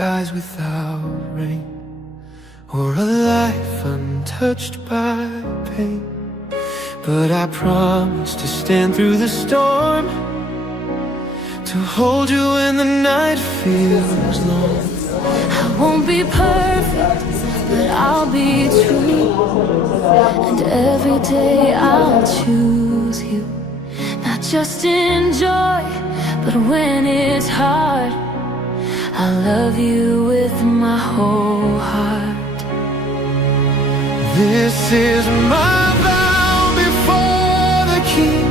skies without rain, or a life untouched by pain. But I promise to stand through the storm, to hold you when the night feels long. I won't be perfect, but I'll be true. And every day I'll choose you. Not just in joy, but when it's hard, I love you with my whole heart. This is my vow before the King,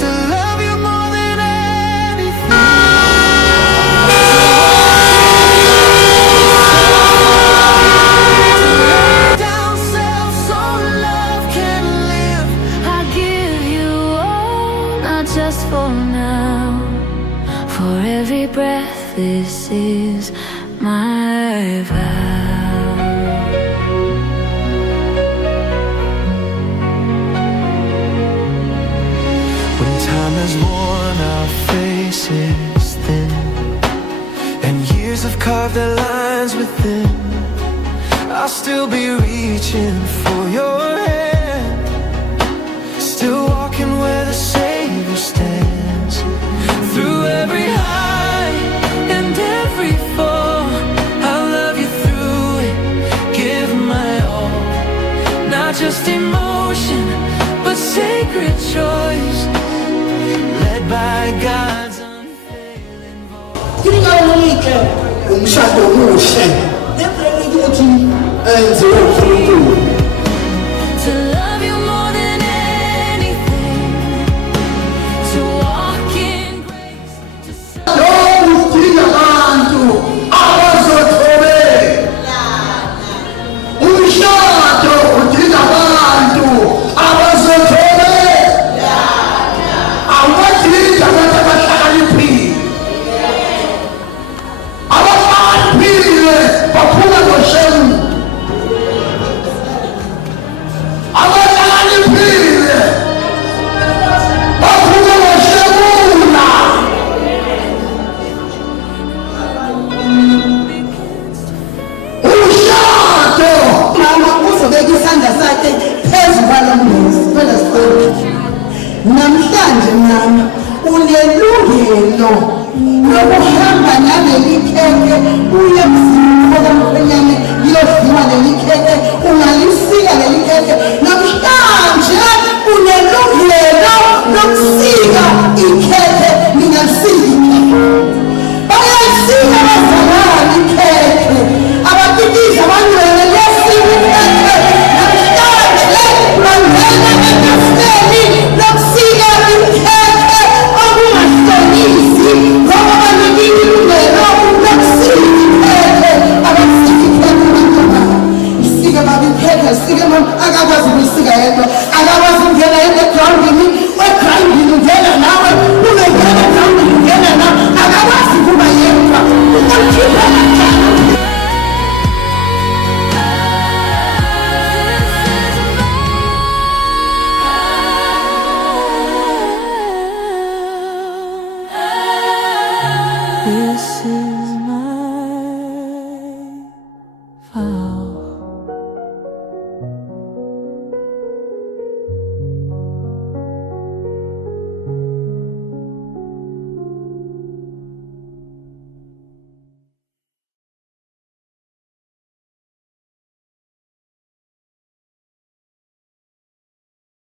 to love you more than anything. Down self so love can live. I give you all, not just for now. For every breath, this is my vow. When time has worn our faces thin, and years have carved their lines within, I'll still be reaching for your hand, still walking where the Savior stands. Through every high and every fall, I'll love you through it, give my all. Not just emotion, but sacred choice, led by God's unfailing voice. Kingaunike umshado omuhle nebrele ukuthi enziwe uNkulunkulu. To love you more than anything, to walk in grace, to serve. Lokhu kudinga abantu abazothobela. Umshado udinga abantu abazothobela. Awadingi abantu abahlakaniphile. Abahlakaniphile baphuma ngoshemu. Abahlakaniphile baphuma ngoshemula. Umshado mama uzobeka isandla sakhe phezu kwalomzi kwela sitoli. Namhlanje mama unelungelo lokuhamba naleli khekhe uye emzini wakamkhwenyane liyodliwa leli khekhe, ungalisika leli khekhe. Namhlanje unelungelo